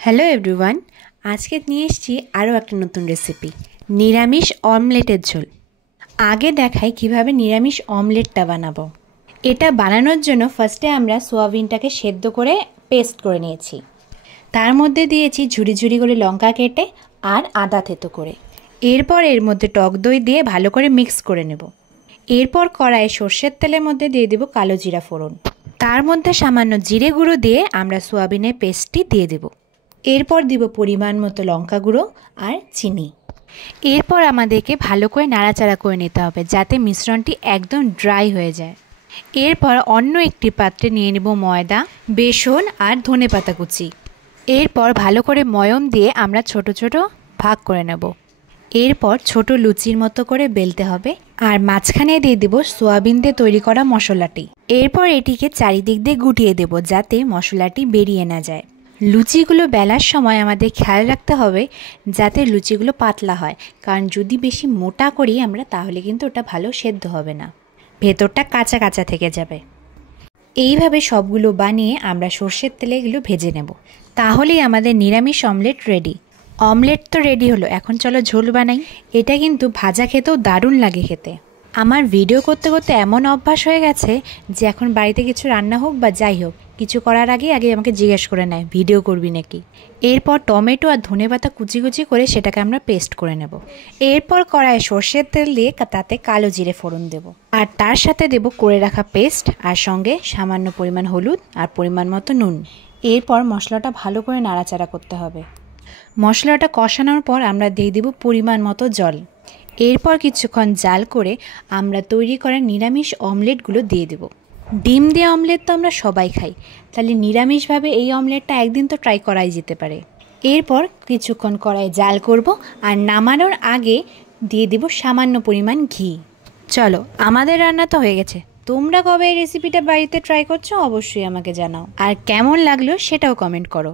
Hello everyone, আজকে নিয়ে এসেছি আরও একটা নতুন রেসিপি, নিরামিষ অমলেটের ঝোল। আগে দেখাই কিভাবে নিরামিষ অমলেটটা বানাবো। এটা বানানোর জন্য ফার্স্টে আমরা সোয়াবিনটাকে সেদ্ধ করে পেস্ট করে নিয়েছি। তার মধ্যে দিয়েছি ঝুরি ঝুরি করে লঙ্কা কেটে আর আদা থেতো করে। এরপর এর মধ্যে টক দই দিয়ে ভালো করে মিক্স করে নেব। এরপর কড়াইয়ে সর্ষের তেলের মধ্যে দিয়ে দেব কালো জিরা ফোড়ন। তার মধ্যে সামান্য জিরে গুঁড়ো দিয়ে আমরা সোয়াবিনের পেস্টটি দিয়ে দেব। এরপর দিব পরিমাণ মতো লঙ্কা গুঁড়ো আর চিনি। এরপর আমাদেরকে ভালো করে নাড়াচাড়া করে নিতে হবে যাতে মিশ্রণটি একদম ড্রাই হয়ে যায়। এরপর অন্য একটি পাত্রে নিয়ে নেব ময়দা, বেসন আর ধনেপাতা কুচি। এরপর ভালো করে ময়ম দিয়ে আমরা ছোট ছোট ভাগ করে নেব। এরপর ছোট লুচির মতো করে বেলতে হবে আর মাঝখানে দিয়ে দেব সোয়াবিন দিয়ে তৈরি করা মশলাটি। এরপর এটিকে চারিদিক দিয়ে গুটিয়ে দেব যাতে মশলাটি বেরিয়ে না যায়। লুচিগুলো বেলার সময় আমাদের খেয়াল রাখতে হবে যাতে লুচিগুলো পাতলা হয়, কারণ যদি বেশি মোটা করি আমরা তাহলে কিন্তু ওটা ভালো সেদ্ধ হবে না, ভেতরটা কাঁচা কাঁচা থেকে যাবে। এইভাবে সবগুলো বানিয়ে আমরা সর্ষের তেলে এগুলো ভেজে নেব। তাহলেই আমাদের নিরামিষ অমলেট রেডি। অমলেট তো রেডি হলো, এখন চলো ঝোল বানাই। এটা কিন্তু ভাজা খেতেও দারুণ লাগে খেতে। আমার ভিডিও করতে করতে এমন অভ্যাস হয়ে গেছে যে এখন বাড়িতে কিছু রান্না হোক বা যাই হোক, কিছু করার আগে আমাকে জিজ্ঞেস করে নেয় ভিডিও করবি নাকি। এরপর টমেটো আর ধনেপাতা কুচি কুচি করে সেটাকে আমরা পেস্ট করে নেব। এরপর কড়াইয়ে সর্ষের তেল দিয়ে তাতে কালো জিরে ফোড়ন দেব আর তার সাথে দেব করে রাখা পেস্ট আর সঙ্গে সামান্য পরিমাণ হলুদ আর পরিমাণ মতো নুন। এরপর মশলাটা ভালো করে নাড়াচাড়া করতে হবে। মশলাটা কষানোর পর আমরা দিয়ে দেব পরিমাণ মতো জল। এরপর কিছুক্ষণ জাল করে আমরা তৈরি করা নিরামিষ অমলেটগুলো দিয়ে দেব। ডিম দিয়ে অমলেট তো আমরা সবাই খাই, তাহলে নিরামিষভাবে এই অমলেটটা একদিন তো ট্রাই করাই যেতে পারে। এরপর কিছুক্ষণ কড়াইয়ে জাল করব আর নামানোর আগে দিয়ে দেব সামান্য পরিমাণ ঘি। চলো, আমাদের রান্না তো হয়ে গেছে। তোমরা কবে এই রেসিপিটা বাড়িতে ট্রাই করছো অবশ্যই আমাকে জানাও, আর কেমন লাগলো সেটাও কমেন্ট করো।